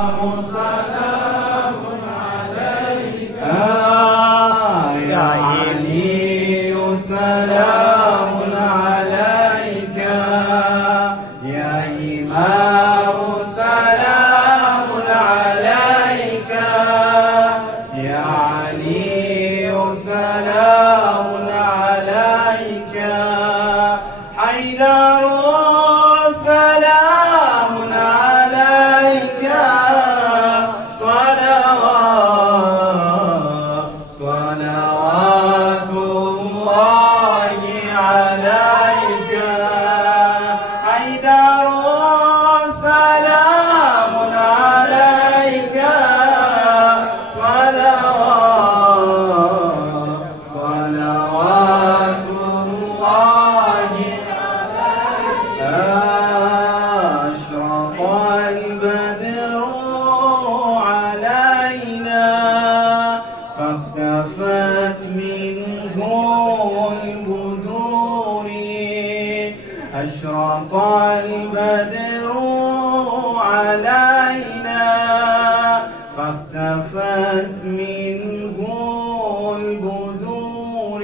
سلام عليك يا علي سلام عليك يا إمام سلام عليك يا علي سلام عليك حيدر سلام عليك صلوات الله عليك حيدر سلام عليك صلوات الله عليك أشرق البدر علينا فاختفت منه البدور أشرق البدر علينا فاختفت منه البدور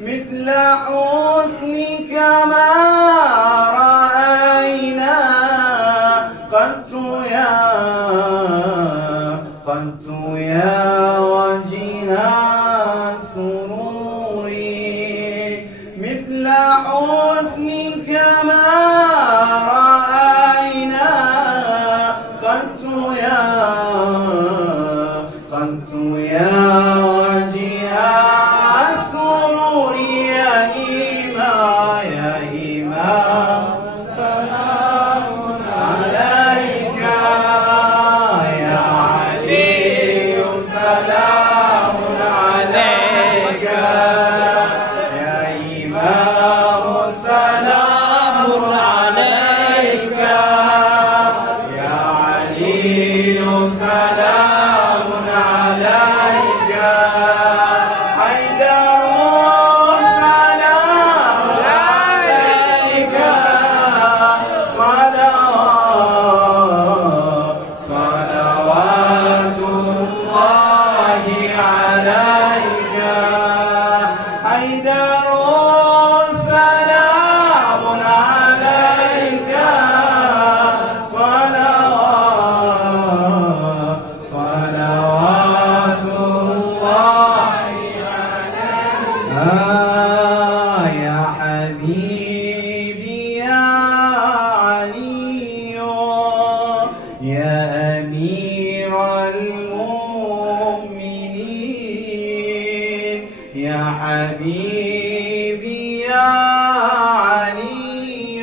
مثل حسنك ما رأينا قدت يا وجه السرور مثل حسنك ما رأينا قدت يا وجه السرور يا إمام سلام عليك يا علي سلام عليك يا إمام سلام عليك يا علي سلام عليك حيدر سلام عليك صلوات الله عليك حيدر سلام عليك صلوات الله عليك يا حبيبي يا علي يا أمير المؤمنين يا حبيبي يا علي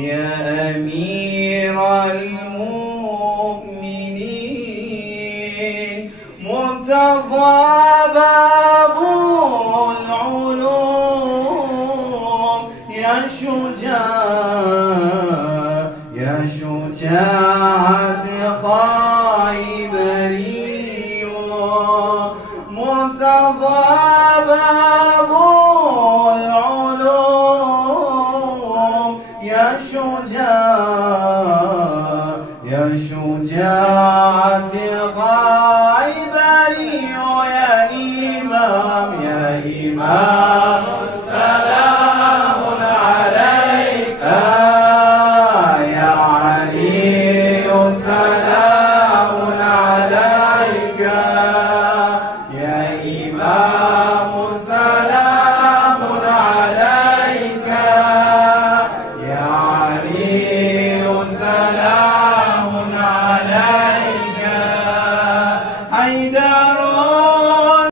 يا أمير المؤمنين مرتضى باب العلوم يا شجاعة خيبري مرتضى باب العلوم يا شجاعة خيبري يا إمام سلام عليك يا علي سلام